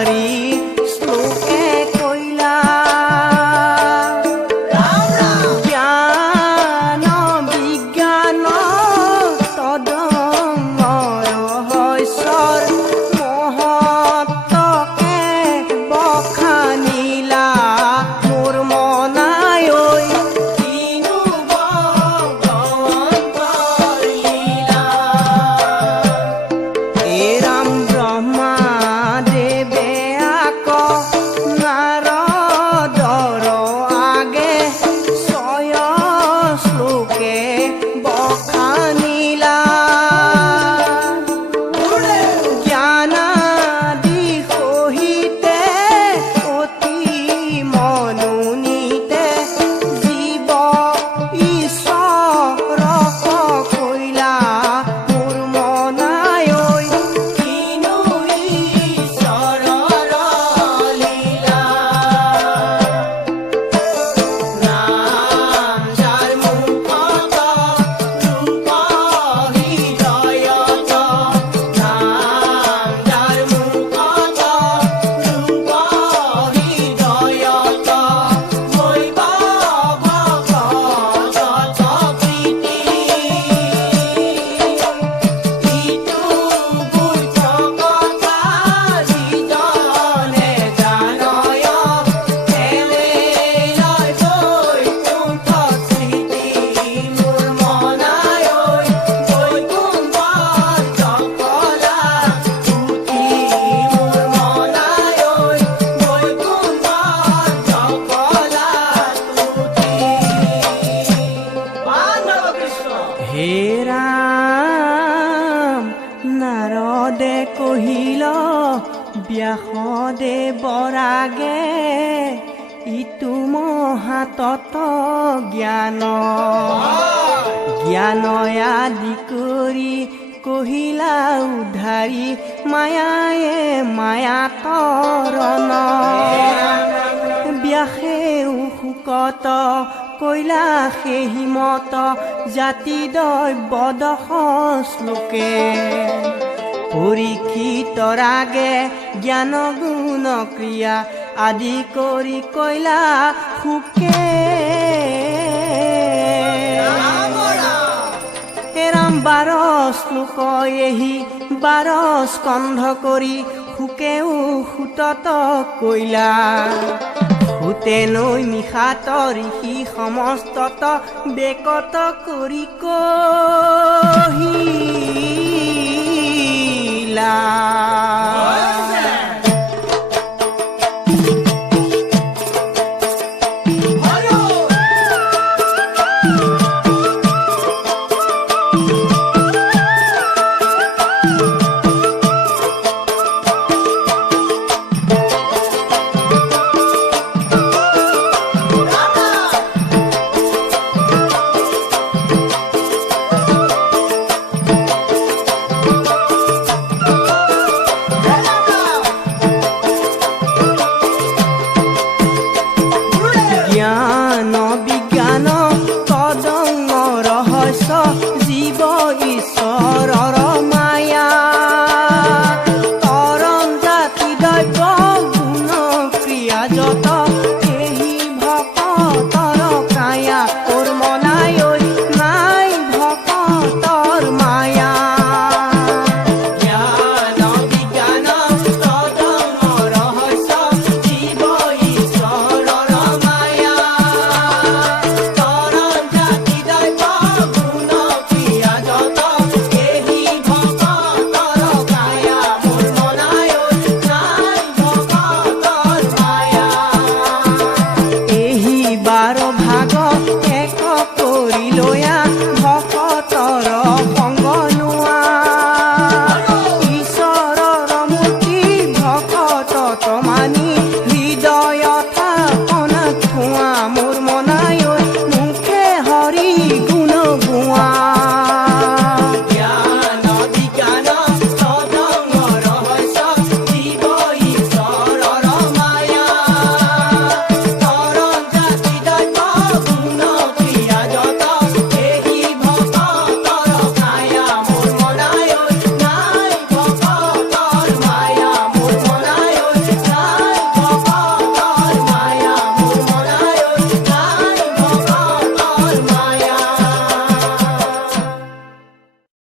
উদ্ধাৰী শ্লোকে কৈলা জ্ঞান বিজ্ঞান তদমৰ ৰহস্যৰ মহত্বকে বখানিলা মোৰ মনাই ঐ কিনো ভগৱন্তৰ লীলা। হে ৰাম ব্ৰহ্মা দেৱে আক নাৰদৰ আগে ছয় শ্লোকে বখানিলা জ্ঞানাদি সহিতে অতি মনোনীতে জীৱ ঈশ্বৰক কৈলা মোৰ মনাই ঐ কিনো ঈশ্বৰৰ লীলা। নাম যাৰ মুখত ৰূপ হৃদয়ত নাম যাৰ মুখত ৰূপ হৃদয়ত হৈব ভগৱত প্ৰীতি। ইটো বুদ্ধ কথা যিজনে জানয় তেলে লয় বৈকুণ্ঠ স্মৃতি। মোৰ মনাই ঐ বৈকুণ্ঠৰ জপলা পুথি। মোৰ মনাই ঐ বৈকুণ্ঠৰ জপলা পুথি। হে ৰাম নাৰদে কহিল ব্যাসদেৱৰ আগে ইটো মহাতত জ্ঞান জ্ঞান আদি কৰি কহিলা উদ্ধাৰী মায়ায়ে মায়া তৰণ। ব্যাসেও শোকত কৈলা সেই মত জাতি দৈব্য দশ শ্লোকে পৰীক্ষিতৰ আগে জ্ঞান গুণ ক্ৰিয়া আদি কৰি কৈলা সুকে। হে ৰাম 12 শ্লোক এহি 12 স্কন্ধ কৰি সুকেও সুতত কৈলা সুতে নৈ নিশাত ঋষি সমস্তত বেকত কৰি কহিলা।